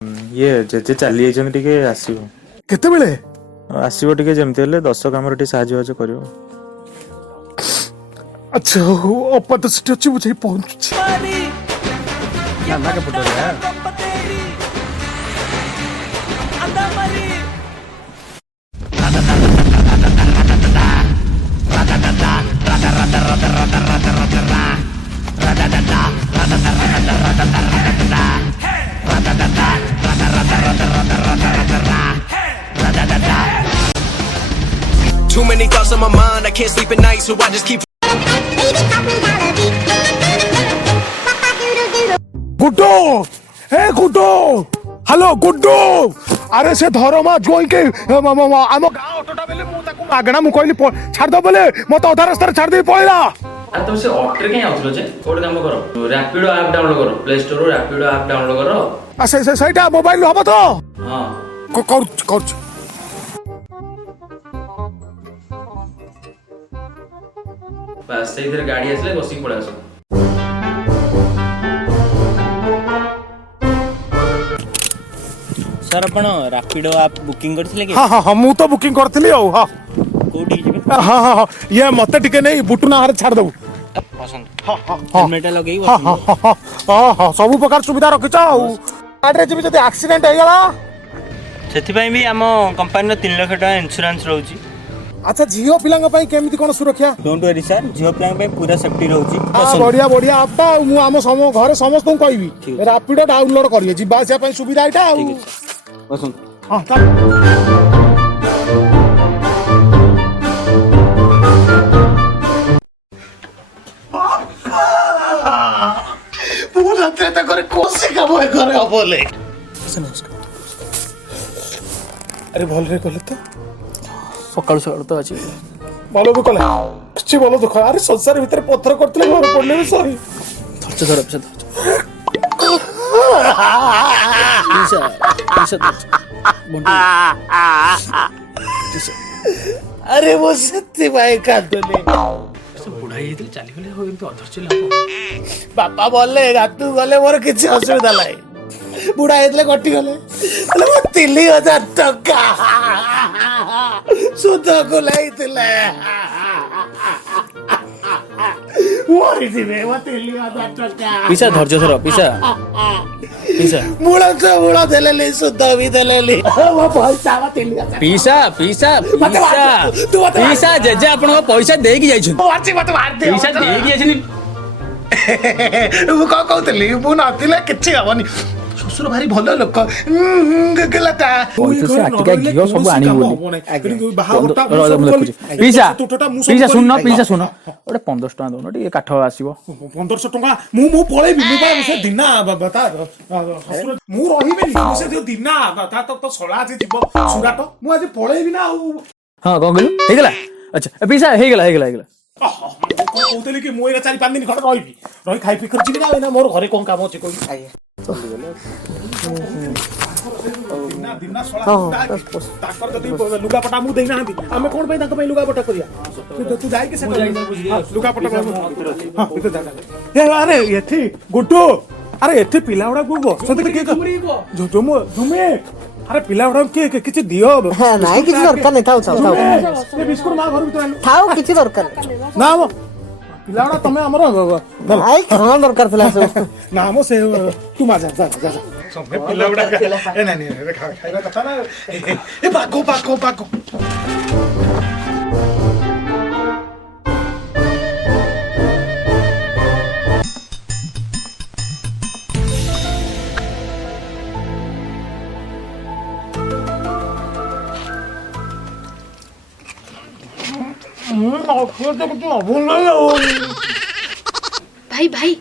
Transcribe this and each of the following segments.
ये जेजे चली जाइछन टिके आसीबो केतेबेले आसीबो टिके जेमते हेले 10 कामर टिके साहाଯ୍य वाज करियो। अच्छा अपा तो सिटी अच्छी बुझे पहुंचुछि नाना के फोटो यार Too many thoughts on my mind, I can't sleep at night, so I just keep. Guddu A Guddu hello Guddu अरे से धरमा जोई के आम गाँ ऑटोटा बेले मु ताको मागणा मु कहली छाड़ दो बोले मत अधा रास्ता छाड़ दे पळला। अरे तुम से ऑटो कहीं आउथलो जे कोड काम करो रैपिडो ऐप डाउनलोड करो प्ले स्टोर रो रैपिडो ऐप डाउनलोड करो। आ से सेटा मोबाइल हबो तो हां कर बस से इधर गाड़ी आसले बसी पड़ा आसो। सर अपन रैपिडो ऐप बुकिंग करथिले कि? हां हां हां मु तो बुकिंग करथिली औ हां कोठी जेबे? हां हां हां ये मते टिके नहीं बुटू ना हारे छाड़ दऊ। पसंद हां हां हेलमेट लगेई हां हां हां हां सब प्रकार सुविधा रखिछ औ गाड़ी जेबी जदी एक्सीडेंट हे गला सेथि पई भी हम कंपनी रो 3 लाख टका इंश्योरेंस रहउची। अच्छा जियो पिलांग पई केमिति कोन सुरक्षा? Don't worry sir Jio plan पे पूरा सेफ्टी रहउची। बढ़िया बढ़िया आपटा मु आम सम घरे समस्त को कहबी रैपिडो डाउनलोड करिए जी बासिया पई सुविधा एटा आ पसंद हां ता पूरा तेता करे कोसे काम करे अबले अरे भल रे कहले तो सकाळ सकाळ तो अछि ভালো भी কলে কিছু ভালো দুঃখ আরে সংসার ভিতরে পত্র করতে ঘর পড়লে भी সরি ধরছে ধর পিছে পিছা পিছা বন্টি আরে वो सत्य भाई काटले बुढ़ा हेतले चाली गले हो एमती अधर चला बापा बोलले गातु गले मोर किछि असुविधा नाही बुढ़ा हेतले कटि गले अरे वो 3000 टका सुध को लाइतले ओरी दिबे वो 3000 टका पिसा धरज सर पिसा पिसा मुळा देलेली सुध भी देलेली वो पैसा वो 3000 पिसा पिसा मत पिसा मार, तू मत मार। पिसा जेजे आपण पैसा देकी जाइछु वाची मत मार दे पैसा देकी जाइछनी ମୁଁ କଣ କହୁଥିଲି ମୁଁ ନଥିଲେ କିଛି ହବନି ଶ୍ୱଶୁର ଭାରି ଭଲ ଲୋକ ଗଲାଟା ଘିଅ ସବୁ ଆଣିବୁ ପିସା ପିସା ଶୁନ ପିସା ଶୁନ ଗୋଟେ 1500 ଟଙ୍କା ଦଉନ ଟିକେ କାଠ ଆସିବ 1500 ଟଙ୍କା ମୁଁ ପଳେଇବି ମୁଁ ପା ସେ ଦିନା ତା ଶ୍ୱଶୁର ମୁଁ ରହିବିନି ମୁଁ ସେ ଦିନା ତା ତ ଶଳା ଆଜି ଯିବ ସୁରାଟ ମୁଁ ଆଜି ପଳେଇବି ନା ଆଉ ହଁ କଣ କହିଲୁ ହେଇଗଲା ଆଚ୍ଛା ପିସା ହେଇଗଲା ହେଇଗଲା ହେଇଗଲା କହୁଥିଲି କି ମୁଁ ଏଇନା 4-5 ଦିନ ଖଣ୍ଡେ ରହିବି ରହି ଖାଇ ପିଇ କରି ଯିବି ନା ଏଇନା ମୋର ଘରେ କଣ କାମ ଅଛି କହିବି ତାଙ୍କର ଯଦି ଲୁଗାପଟା ମୁଁ ଦେଇନାହାନ୍ତି ଆମେ କଣ ପାଇଁ ତାଙ୍କ ପାଇଁ ଲୁଗାପଟା କରିବା ତୁ ଯାଇକି ସେ ଲୁଗାପଟା ଆରେ ଏଠି ଗୁଡୁ ଆରେ ଏଠି ପିଲା ଗୁଡାକୁ ବସନ୍ତି କିଏ ଆରେ ପିଲା ଗୁଡାକୁ କିଏ କିଛି ଦିଅ ନାଇଁ କିଛି ଦରକାର ନାହିଁ ଥାଉ ଥାଉ ଥାଉ ବିସ୍କୁଟ ମା ଘର ଭିତରେ ଥାଉ କିଛି ଦରକାର ନା ମ ପିଲା ଗୁଡା ତମେ ଆମର ନାଇଁ କଣ ଦରକାର ଥିଲା ସବୁ ନା ମ ସେ ତୁ ମା ଯା ପିଲା ଗୁଡା ଖାଇବା କଥା ନା ଏ ପାଗ ପାଗ ପାଗ भाई भाई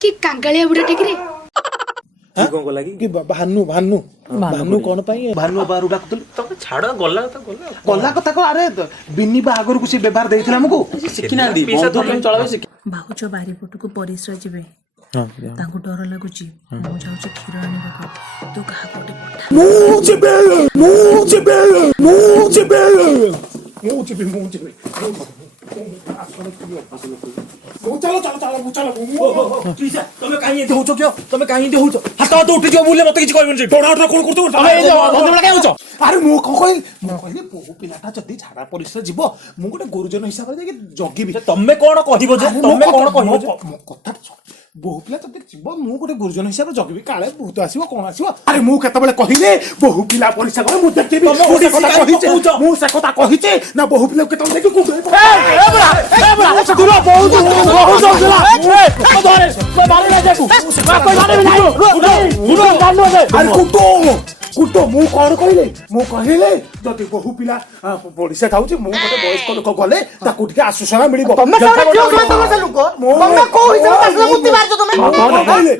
कि कांगालिया बुढ़ा टेकरे कौन को लगी कि भानु भानु भानु कौन पाई भानु बारू डाकुतल तो छाड़ गला तो गला कथा को अरे बिन्नी बागर को से व्यवहार देइथिला हमको सिकिना दी पैसा तो चलावे सिक बाहुच बारीपटको परिश्र जिवे तांको डर लागुची मु जाउची खीर आनिबाको तू कहा कोटे पठा मु जेबे मु जेबे मु जेबे मु जेबे ଚାଲ ଚାଲ ଚାଲ ମୁଁ ଚାଲ ତମେ କାହିଁ ଏମିତି ହଉଛ କିଅ ତମେ କାହିଁ ଏମିତି ହଉଛ ହାତ ହାତ ଉଠିଯିବ ବୁଲେ ମତେ କିଛି କହିବନି ଡଣା କଣ କରୁଛୁ ତମେ ଏଇ ଭଦ୍ରବେଳା କାହିଁ ହଉଛ ଆରେ ମୁଁ କଣ କହିଲି ବୋହୁ ପିଲାଟା ଯଦି ଝାଡା ପରିସ୍ରା ଯିବ ମୁଁ ଗୋଟେ ଗୁରୁଜନ ହିସାବରେ ଯାଇକି ଜଗିବି ତମେ କଣ କହିବ ଯେ ତମେ କଣ କହିବ ଯେ ମୋ କଥା ବୋହୁ ପିଲା ଯଦି ଯିବ ମୁଁ ଗୋଟେ ଗୁରୁଜନ ହିସାବରେ ଜଗିବି କାଳେ ଭୂତ ଆସିବ କଣ ଆସିବ ଆରେ ମୁଁ କେତେବେଳେ କହିଲି ବୋହୁ ପିଲା ପରିସ୍ରା କରେ ମୁଁ ଦେଖିବି ମୁଁ ସେ କଥା କହିଛି ନା ବୋହୁ ପିଲା କେତେବେଳେ ଦେଖି କୁଟୁ ମୁଁ କଣ କହିଲି ମୁଁ କହିଲି ଯଦି ବୋହୁ ପିଲା ପଡିଶା ଖାଉଛି ମୁଁ ଗୋଟେ ବୟସ୍କ ଲୋକ ଗଲେ ତାକୁ ଟିକେ ଆଶ୍ୱାସନା ମିଳିବ ତମେ କୋଉ ହିସାବରେ ଆସିଲେ ମୁତି ମାରଛ ତମେ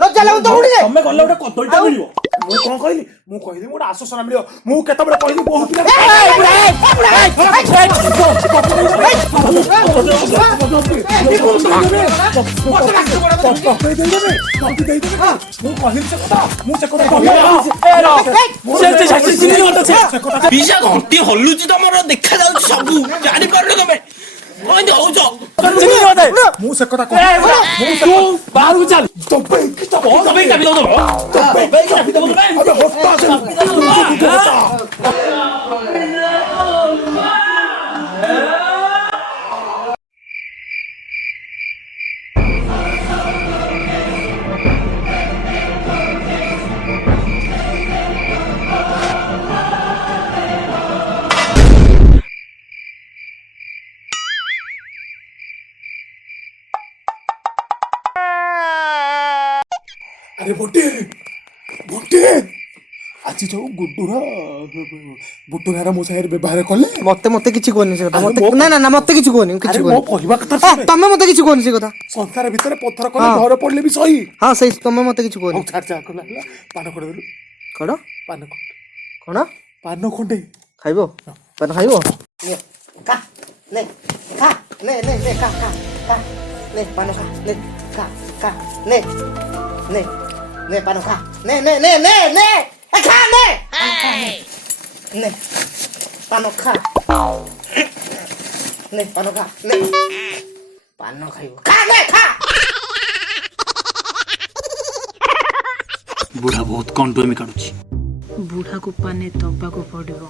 ଲଜ୍ଜା ଲାଗୁନି ତମକୁ ଟିକେ ତମେ ଗଲେ ଗୋଟେ କଦଳୀଟା ମିଳିବ ମୁଁ କଣ କହିଲି ମୁଁ କହିଲି ଗୋଟେ ଆଶ୍ୱାସନା ମିଳିବ ମୁଁ କେତେବେଳେ କହିଲି ବୋହୁ ପିଲା ମୁଁ କହିଲି ସେ କଥା ମୁଁ ସେ କଥା ପିସା ଘଣ୍ଟି ହଲୁଛି ତମର ଦେଖା ଯାଉଛି ସବୁ ଜାଣିପାରୁନ ତମେ କଣ ହଉଛ ମୁଁ ସେ କଥା ବାହାରକୁ ଚାଲ ଆରେ ବୋଟେ ଆଜି ଯୋଉ ବୁଟୁରାର ମୋ ସାଙ୍ଗରେ ବ୍ୟବହାର କଲେ ମତେ କିଛି କୁହନି ସେ କଥା ନା ମତେ କିଛି କୁହନି କିଛି ମୋ କହିବା କଥା ତମେ ମତେ କିଛି କୁହନି ସେ କଥା ସଂସାର ଭିତରେ ପଥର କଲେ ଘର ପଡିଲେ ବି ସହି ହଁ ସେଇ ତମେ ମତେ କିଛି କୁହନି ପାନ ଖଣ୍ଡେ କଣ ପାନ କଣ ପାନ ଖଣ୍ଡେ ଖାଇବ ପାନ ଖାଇବ ପାନ ଖା ନେ ପାନ ଖା ନେ ଖା ନେ ପାନ ଖା ନେ ପାନ ଖା ନେ ପାନ ଖାଇବ ଖା ବୁଢା ବହୁତ କଣ୍ଟୁମି କାଢୁଛି ବୁଢ଼ାକୁ ପାନେ ଦବାକୁ ପଡ଼ିବ।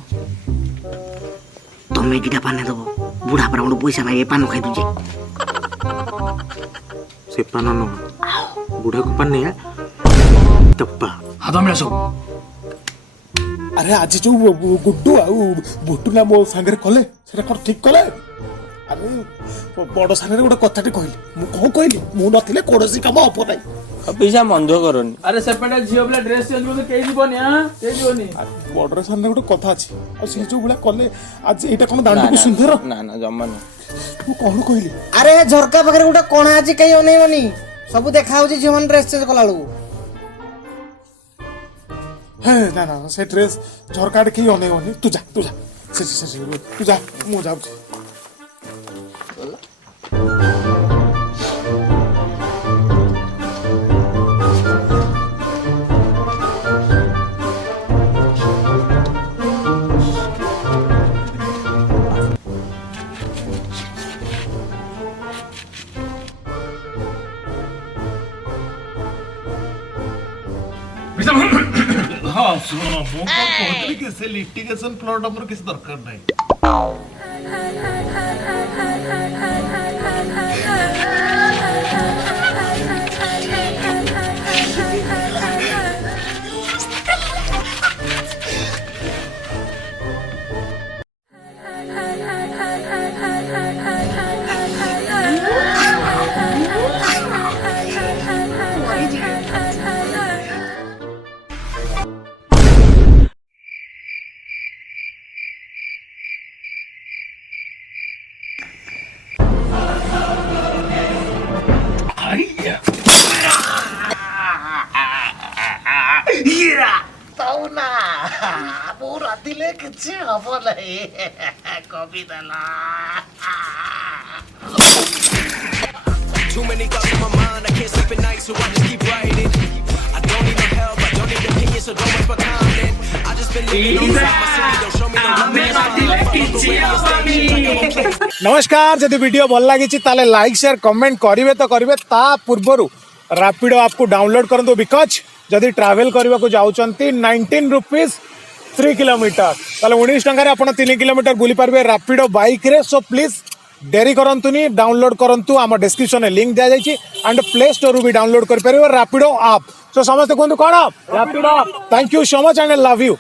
ତମେ ଦିଟା ପାନେ ଦବ ବୁଢା ପରା ଗୋଟେ ପଇସା ମାଗେ ପାନ ଖାଇ ଦଉଛେ ସେ ପାନ ନୁହଁ ବୁଢାକୁ ପାନେ ଦବା ହାତ ମିଳା ସବୁ ଆରେ ଆଜି ଯୋଉ ଗୁଡ୍ଡୁ ଆଉ ବୁଟୁନା ମୋ ସାଙ୍ଗରେ କଲେ ସେଟା କଣ ଠିକ କଲେ ଆରେ ବଡ ସାଙ୍ଗରେ ଗୋଟେ କଥାଟେ କହିଲି ମୁଁ କଣ କହିଲି ମୁଁ ନଥିଲେ କୌଣସି କାମ ହବ ନାହିଁ ପଇସା ମନ୍ଦ କରନି ଆରେ ସେପଟେ ଝିଅ ପିଲା ଡ୍ରେସ ଚେଞ୍ଜ କରିଲେ କେହି ଯିବନି କେହି ଯିବନି ବଡର ସାଙ୍ଗରେ ଗୋଟେ କଥା ଅଛି ଆଉ ସେ ଯୋଉ ଭଳିଆ କଲେ ଆଜି ଏଇଟା କଣ ଦାଣ୍ଡକୁ ସୁନ୍ଦର ନା ଜମା ନୁହଁ ମୁଁ କଣ କହିଲି ଆରେ ଝରକା ପାଖରେ ଗୋଟେ କଣା ଅଛି କେହି ଅନେଇବନି ସବୁ ଦେଖା ହଉଛି ଝିଅ ମାନେ ଡ୍ରେସ ଚେଞ୍ଜ କଲା ବେଳକୁ ନା ସେ ଡ୍ରେସ ଝରକା ଆଡେ କେହି ଅନେଇବନି ତୁ ଯା ତୁ ଯା ମୁଁ ଯାଉଛି हाँ सुनो ମୁଁ କଣ କହୁଥିଲି କି ସେ ଲିଟିଗେସନ ପ୍ଲଟ୍ ଆମର କିଛି ଦରକାର ନାହିଁ କିଛି ହବ ନାହିଁ କବି ଦେଲା Too many thoughts in my mind, I can't sleep at night, so I just keep writing. I don't need no help, I don't need opinions, so don't waste my time then. I just been living on the side, my city don't show me नमस्कार जदि video भल लगी ताले like share comment करेंगे तो करेंगे ता पूर्वर रैपिडो आपको डाउनलोड करंतु बिकॉज जदि ट्रैवल करने को जाउचंती 19 रुपीज 3 किलोमीटर ताले 19 टंका आप 3 किलोमीटर बुली पारे रैपिडो बाइक रे सो प्लीज डेरी करंतुनी डाउनलोड करंतु आम डिस्क्रिप्शन में लिंक दिया जाइए एंड प्ले स्टोर भी डाउनलोड कर पारे रैपिडो आप सो समस्त कहतु कौन Rapido thank you so much and love you.